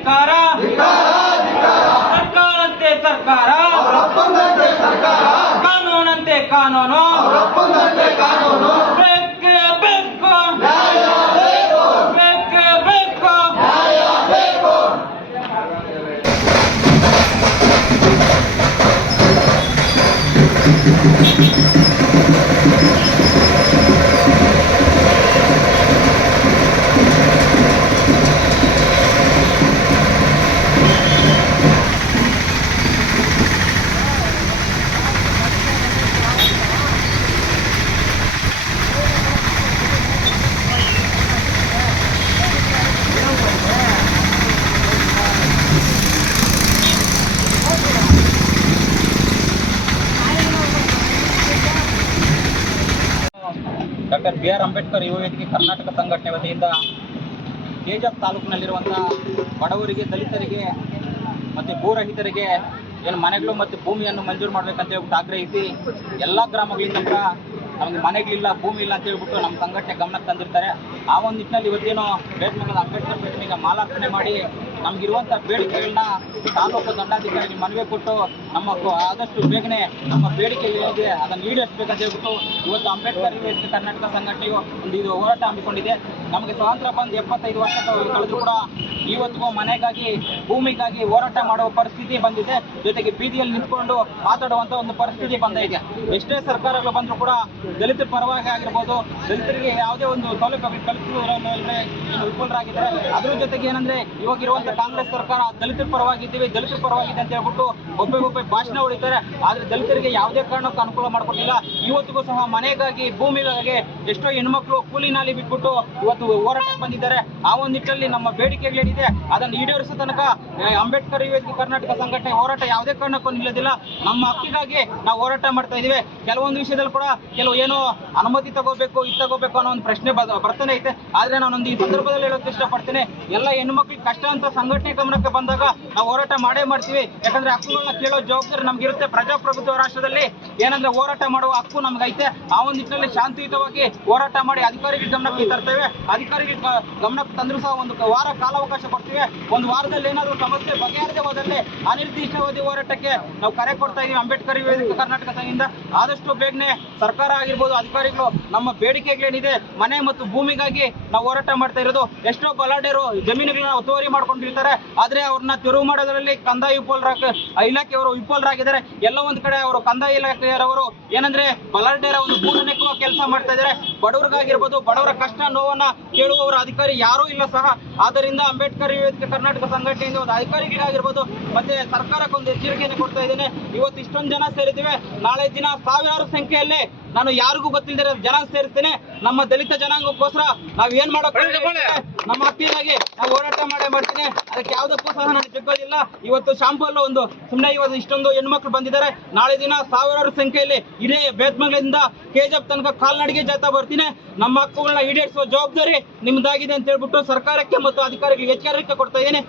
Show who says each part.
Speaker 1: ಧಿಕ್ಕಾರ
Speaker 2: ಸರ್ಕಾರಂತೆ ಸರ್ಕಾರ
Speaker 1: ಕಾನೂನಂತೆ ಕಾನೂನು
Speaker 2: Thank you.
Speaker 3: Doctor B R Ambedkar ಯುವ ವೇದಿಕೆ ಕರ್ನಾಟಕ ಸಂಘಟನೆ ವತಿಯಿಂದ ಕೆಜಪ್ ತಾಲೂಕಿನಲ್ಲಿರುವಂತಹ ಬಡವರಿಗೆ, ದಲಿತರಿಗೆ ಮತ್ತು ಭೂರಹಿತರಿಗೆ ಏನು ಮನೆಗಳು ಮತ್ತು ಭೂಮಿಯನ್ನು ಮಂಜೂರು ಮಾಡ್ಬೇಕಂತ ಹೇಳ್ಬಿಟ್ಟು ಆಗ್ರಹಿಸಿ ಎಲ್ಲ ಗ್ರಾಮಗಳಿಂದ ಕೂಡ ನಮಗೆ ಮನೆಗಳಿಲ್ಲ, ಭೂಮಿ ಇಲ್ಲ ಅಂತ ಹೇಳ್ಬಿಟ್ಟು ನಮ್ಮ ಸಂಘಟನೆ ಗಮನಕ್ಕೆ ತಂದಿರ್ತಾರೆ. ಆ ಒಂದು ನಿಟ್ಟಿನಲ್ಲಿ ಇವತ್ತೇನು ಬೇಟ್ಮಗದ ಅಂಬೇಡ್ಕರ್ ಪ್ರತಿಮೆಗೆ ಮಾಲಾರ್ಪಣೆ ಮಾಡಿ ನಮಗಿರುವಂಥ ಬೇಡಿಕೆಗಳನ್ನ ತಾಲೂಕು ದಂಡಾಧಿಕಾರಿ ಮನವಿ ಕೊಟ್ಟು ನಮ್ಮ ಆದಷ್ಟು ಬೇಗನೆ ನಮ್ಮ ಬೇಡಿಕೆ ಏನಿದೆ ಅದನ್ನು ಈಡೇರಿಸಬೇಕಂತ ಹೇಳ್ಬಿಟ್ಟು ಇವತ್ತು ಅಂಬೇಡ್ಕರ್ ಕರ್ನಾಟಕ ಸಂಘಟನೆಯು ಒಂದು ಇದು ಹೋರಾಟ ಹಮ್ಮಿಕೊಂಡಿದೆ. ನಮಗೆ ಸ್ವಾತಂತ್ರ್ಯ ಬಂದು ಎಪ್ಪತ್ತೈದು ವರ್ಷ ಕಳೆದ್ರು ಕೂಡ ಇವತ್ತಿಗೂ ಮನೆಗಾಗಿ, ಭೂಮಿಗಾಗಿ ಹೋರಾಟ ಮಾಡುವ ಪರಿಸ್ಥಿತಿ ಬಂದಿದೆ. ಜೊತೆಗೆ ಬೀದಿಯಲ್ಲಿ ನಿಂತ್ಕೊಂಡು ಮಾತಾಡುವಂತ ಒಂದು ಪರಿಸ್ಥಿತಿ ಬಂದೈತೆ ಎಷ್ಟೇ ಸರ್ಕಾರಗಳು ಬಂದರೂ ಕೂಡ ದಲಿತರ ಪರವಾಗಿ ಆಗಿರ್ಬೋದು, ದಲಿತರಿಗೆ ಯಾವುದೇ ಒಂದು ಸೌಲಭ್ಯ ಏನು ವಿಫಲರಾಗಿದ್ದಾರೆ. ಅದ್ರ ಜೊತೆಗೆ ಏನಂದ್ರೆ ಇವಾಗ ಇರುವಂತ ಕಾಂಗ್ರೆಸ್ ಸರ್ಕಾರ ದಲಿತರ ಪರವಾಗಿದ್ದೀವಿ ದಲಿತರ ಪರವಾಗಿದೆ ಅಂತ ಹೇಳ್ಬಿಟ್ಟು ಒಬ್ಬೆ ಭಾಷಣ ಹೊಡಿತಾರೆ, ಆದ್ರೆ ದಲಿತರಿಗೆ ಯಾವುದೇ ಕಾರಣಕ್ಕೂ ಅನುಕೂಲ ಮಾಡಿಕೊಟ್ಟಿಲ್ಲ. ಇವತ್ತಿಗೂ ಸಹ ಮನೆಗಾಗಿ ಭೂಮಿಗಾಗಿ ಎಷ್ಟೋ ಹೆಣ್ಮಕ್ಳು ಕೂಲಿ ನಾಲಿ ಬಿಟ್ಬಿಟ್ಟು ಇವತ್ತು ಹೋರಾಟಕ್ಕೆ ಬಂದಿದ್ದಾರೆ. ಆ ಒಂದು ನಿಟ್ಟಲ್ಲಿ ನಮ್ಮ ಬೇಡಿಕೆಗಳೇನಿದೆ, ಅದನ್ನು ಈಡೇರಿಸೋ ತನಕ ಅಂಬೇಡ್ಕರ್ ಯುವತಿ ಕರ್ನಾಟಕ ಸಂಘಟನೆ ಹೋರಾಟ ಯಾವುದೇ ಕಾರಣಕ್ಕೂ ನಿಲ್ಲೋದಿಲ್ಲ. ನಮ್ಮ ಹಕ್ಕಿಗಾಗಿ ನಾವು ಹೋರಾಟ ಮಾಡ್ತಾ ಇದೀವಿ ಕೆಲವೊಂದು ವಿಷಯದಲ್ಲಿ ಕೂಡ ಕೆಲವು ಏನೋ ಅನುಮತಿ ತಗೋಬೇಕು, ಇದು ತಗೋಬೇಕು ಅನ್ನೋ ಒಂದು ಪ್ರಶ್ನೆ ಬರ್ತಾನೆ ಐತೆ. ಆದ್ರೆ ನಾನೊಂದು ಈ ಸಂದರ್ಭದಲ್ಲಿ ಹೇಳೋಕೆ ಇಷ್ಟಪಡ್ತೇನೆ, ಎಲ್ಲ ಹೆಣ್ಮಕ್ಳಿಗೆ ಕಷ್ಟ ಅಂತ ಸಂಘಟನೆ ಗಮನಕ್ಕೆ ಬಂದಾಗ ನಾವು ಹೋರಾಟ ಮಾಡೇ ಮಾಡ್ತೀವಿ. ಯಾಕಂದ್ರೆ ಹಕ್ಕುಗಳನ್ನ ಕೇಳೋ ಜವಾಬ್ದಾರಿ ನಮ್ಗಿರುತ್ತೆ. ಪ್ರಜಾಪ್ರಭುತ್ವ ರಾಷ್ಟ್ರದಲ್ಲಿ ಏನಂದ್ರೆ ಹೋರಾಟ ಮಾಡುವ ಹಕ್ಕು ನಮ್ಗೈತೆ. ಆ ಒಂದು ನಿಟ್ಟಿನಲ್ಲಿ ಶಾಂತಿಯುತವಾಗಿ ಹೋರಾಟ ಮಾಡಿ ಅಧಿಕಾರಿಗಳ ಗಮನಕ್ಕೆ ತರ್ತೇವೆ. ಅಧಿಕಾರಿಗಳ ಗಮನಕ್ಕೆ ತಂದ್ರು ಸಹ ಒಂದು ವಾರ ಕಾಲಾವಕಾಶ ಕೊಡ್ತೀವಿ. ಒಂದು ವಾರದಲ್ಲಿ ಏನಾದರೂ ಸಮಸ್ಯೆ ಬಗೆಹರದೆ ಹೋದಲ್ಲಿ ಅನಿರ್ದಿಷ್ಟಾವಧಿ ಹೋರಾಟಕ್ಕೆ ನಾವು ಕರೆ ಕೊಡ್ತಾ ಇದೀವಿ ಅಂಬೇಡ್ಕರ್ ಕರ್ನಾಟಕ ಸಂಘದಿಂದ. ಆದಷ್ಟು ಬೇಗನೆ ಸರ್ಕಾರ ಆಗಿರ್ಬೋದು ಅಧಿಕಾರಿಗಳು ನಮ್ಮ ಬೇಡಿಕೆಗಳೇನಿದೆ ಮನೆ ಮತ್ತು ಭೂಮಿಗಾಗಿ ನಾವು ಹೋರಾಟ ಮಾಡ್ತಾ ಇರೋದು. ಎಷ್ಟೋ ಬಲಾಢ್ಯರು ಜಮೀನುಗಳನ್ನ ಒತ್ತುವರಿ ಮಾಡ್ಕೊಂಡಿರ್ತಾರೆ. ಆದ್ರೆ ಅವ್ರನ್ನ ತೆರವು ಮಾಡೋದ್ರಲ್ಲಿ ಕಂದಾಯ ವಿಫಲರಾಗ ಇಲಾಖೆಯವರು ವಿಫಲರಾಗಿದ್ದಾರೆ. ಎಲ್ಲ ಒಂದ್ ಕಡೆ ಅವರು ಕಂದಾಯ ಇಲಾಖೆಯವರು ಏನಂದ್ರೆ ಬಲಾಢ್ಯರ ಒಂದು ಗೂಡನೆಕ್ಕುವ ಕೆಲಸ ಮಾಡ್ತಾ ಇದ್ದಾರೆ. ಬಡವರಿಗಾಗಿರ್ಬೋದು ಬಡವರ ಕಷ್ಟ ನೋವನ್ನ ಕೇಳುವವರ ಅಧಿಕಾರಿ ಯಾರೂ ಇಲ್ಲ ಸಹ. ಆದ್ದರಿಂದ ಅಂಬೇಡ್ಕರ್ ವೇದಿಕೆ ಕರ್ನಾಟಕ ಸಂಘಟನೆಯಿಂದ ಒಂದು ಅಧಿಕಾರಿಗಳಿಗಾಗಿರ್ಬೋದು ಮತ್ತೆ ಸರ್ಕಾರಕ್ಕೆ ಒಂದು ಎಚ್ಚರಿಕೆಯನ್ನು ಕೊಡ್ತಾ ಇದ್ದೇನೆ. ಇವತ್ತು ಇಷ್ಟೊಂದು ಜನ ಸೇರಿದ್ದೇವೆ. ನಾಳೆ ದಿನ ಸಾವಿರಾರು ಸಂಖ್ಯೆಯಲ್ಲಿ ನಾನು ಯಾರಿಗೂ ಗೊತ್ತಿಲ್ಲದೆ ಜನ ಸೇರಿಸ್ತೇನೆ. ನಮ್ಮ ದಲಿತ ಜನಾಂಗಕ್ಕೋಸ್ಕರ ನಾವ್ ಏನ್ ಮಾಡೋ ನಮ್ಮ ಹತ್ತಿರಾಗಿ ನಾವು ಮಾಡ್ತೀನಿ. ಅದಕ್ಕೆ ಯಾವುದಕ್ಕೂ ಸಹ ನಾನು ಜಗ್ಗೋದಿಲ್ಲ. ಇವತ್ತು ಶಾಂಪಲ್ಲು ಒಂದು ಸುಮ್ಮನೆ ಇವತ್ತು ಇಷ್ಟೊಂದು ಹೆಣ್ಮಕ್ಳು ಬಂದಿದ್ದಾರೆ. ನಾಳೆ ದಿನ ಸಾವಿರಾರು ಸಂಖ್ಯೆಯಲ್ಲಿ ಇಡೀ ಬೇತ್ಮಗಳಿಂದ ಕೆಜಪ್ ತನಕ ಕಾಲ್ನಡಿಗೆ ಜಾತಾ ಬರ್ತೀನಿ. ನಮ್ಮ ಹಕ್ಕುಗಳನ್ನ ಈಡೇರಿಸುವ ಜವಾಬ್ದಾರಿ ನಿಮ್ದಾಗಿದೆ ಅಂತ ಹೇಳ್ಬಿಟ್ಟು ಸರ್ಕಾರಕ್ಕೆ ಮತ್ತು ಅಧಿಕಾರಿಗಳಿಗೆ ಎಚ್ಚರಿಕೆ ಕೊಡ್ತಾ ಇದ್ದೀನಿ.